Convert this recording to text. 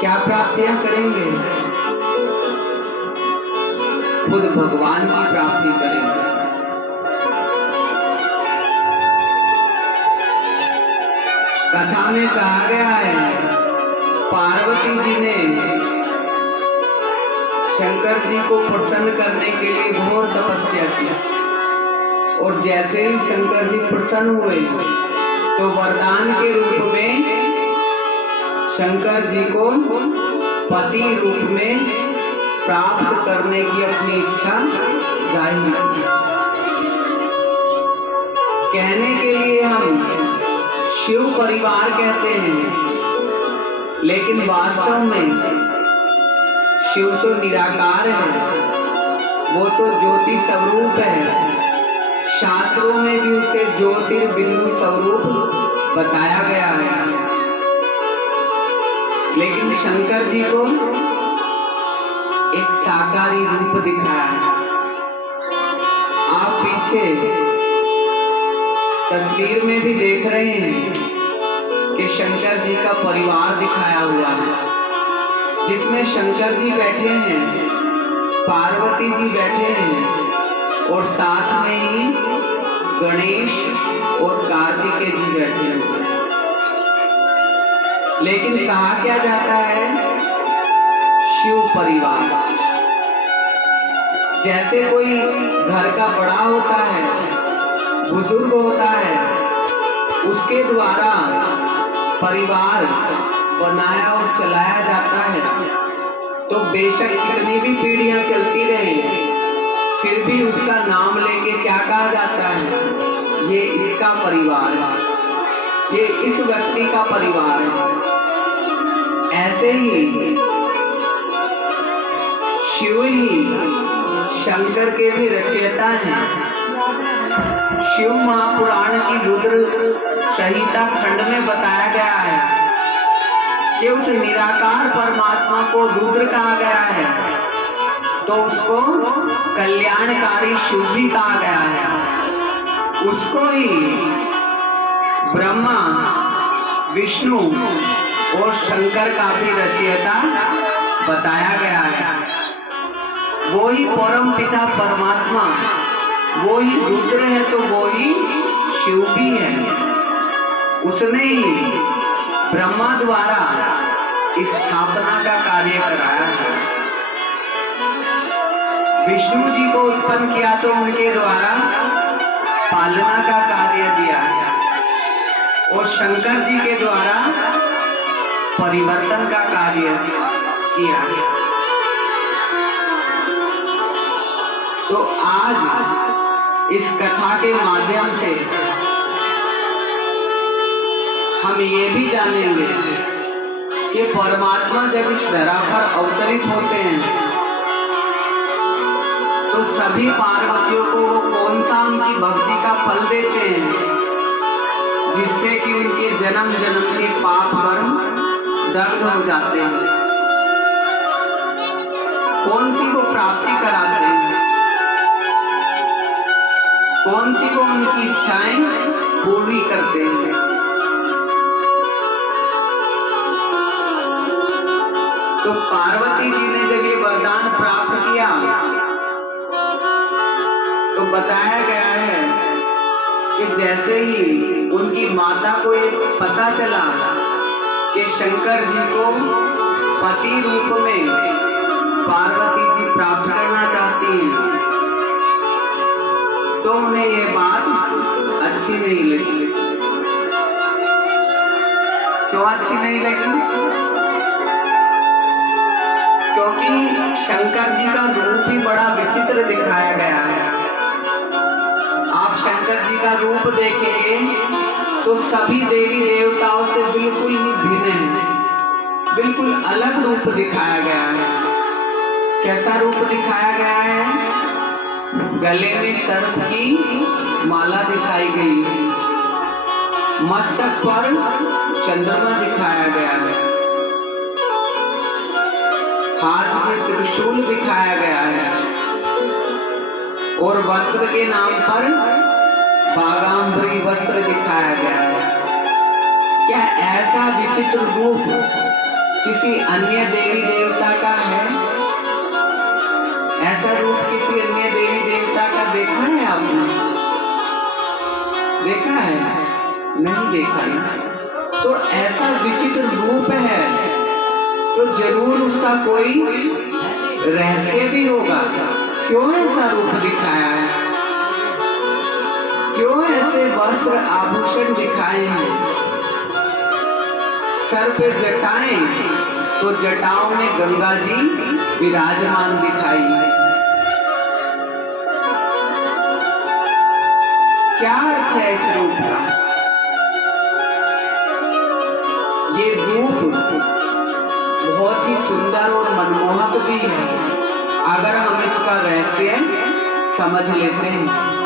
क्या प्राप्तियां करेंगे? खुद भगवान की प्राप्ति करेंगे। कथा में कहा गया है, पार्वती जी ने शंकर जी को प्रसन्न करने के लिए घोर तपस्या की, और जैसे ही शंकर जी प्रसन्न हुए तो वरदान के रूप में शंकर जी को पति रूप में प्राप्त करने की अपनी इच्छा जाहिर की। कहने के लिए हम शिव परिवार कहते हैं, लेकिन वास्तव में शिव तो निराकार है, वो तो ज्योति स्वरूप है। शास्त्रों में भी उसे ज्योतिर्बिंदु स्वरूप बताया गया है, लेकिन शंकर जी को एक साकारी रूप दिखाया है। आप पीछे तस्वीर में भी देख रहे हैं कि शंकर जी का परिवार दिखाया हुआ है, जिसमें शंकर जी बैठे हैं, पार्वती जी बैठे हैं, और साथ में ही गणेश और कार्तिकेय जी बैठे हैं। लेकिन कहा क्या जाता है, शिव परिवार। जैसे कोई घर का बड़ा होता है, बुजुर्ग होता है, उसके द्वारा परिवार बनाया और चलाया जाता है, तो बेशक कितनी भी पीढ़ियां चलती रहे, फिर भी उसका नाम लेके क्या कहा जाता है, ये इसका परिवार है, ये इस व्यक्ति का परिवार है। ऐसे ही शिव ही शंकर के भी रचयिता हैं। शिव महापुराण की रुद्र संहिता खंड में बताया गया है कि उस निराकार परमात्मा को रुद्र कहा गया है, तो उसको कल्याणकारी शिव भी कहा गया है। उसको ही ब्रह्मा, विष्णु और शंकर का भी रचयिता बताया गया है। वो ही परम पिता परमात्मा, वो ही रुद्र है, तो वो ही शिव भी है। उसने ही ब्रह्मा द्वारा स्थापना का कार्य कराया है। विष्णु जी को उत्पन्न किया तो उनके द्वारा पालना का कार्य दिया है, और शंकर जी के द्वारा परिवर्तन का कार्य किया है। तो आज इस कथा के माध्यम से हम ये भी जानेंगे कि परमात्मा जब इस धरा पर अवतरित होते हैं, तो सभी पार्वतियों को वो कौन सा उनकी भक्ति का फल देते हैं, जिससे कि उनके जन्म जन्म के पाप कर्म दग्ध हो जाते हैं। कौन सी वो प्राप्ति कराते हैं, कौन सी वो उनकी इच्छाएं पूरी करते हैं। तो पार्वती जी ने जब ये वरदान प्राप्त किया, तो बताया गया है कि जैसे ही उनकी माता को ये पता चला कि शंकर जी को पति रूप में पार्वती जी प्राप्त करना चाहती हैं, तो उन्हें ये बात अच्छी नहीं लगी। क्यों अच्छी नहीं लगी? क्योंकि शंकर जी का रूप ही बड़ा विचित्र दिखाया गया है। आप शंकर जी का रूप देखेंगे तो सभी देवी देवताओं से बिल्कुल ही भिन्न है, बिल्कुल अलग रूप दिखाया गया है। कैसा रूप दिखाया गया है? गले में सर्प की माला दिखाई गई है, मस्तक पर चंद्रमा दिखाया गया है, हाथ में त्रिशूल दिखाया गया है, और वस्त्र के नाम पर बागांबरी वस्त्र दिखाया गया है। क्या ऐसा विचित्र रूप किसी अन्य देवी देवता का है? ऐसा रूप किसी अन्य देवी देवता का देखा है आपने? देखा है? नहीं देखा है। तो ऐसा विचित्र रूप है तो जरूर उसका कोई रहस्य भी होगा। क्यों ऐसा रूप दिखाया है? क्यों ऐसे वस्त्र आभूषण दिखाए हैं? सर पे जटाएं तो जटाओं में गंगा जी विराजमान दिखाई। क्या अर्थ है इस रूप का? ये रूप बहुत ही सुंदर और मनमोहक भी है अगर हम इसका रहस्य समझ लेते हैं।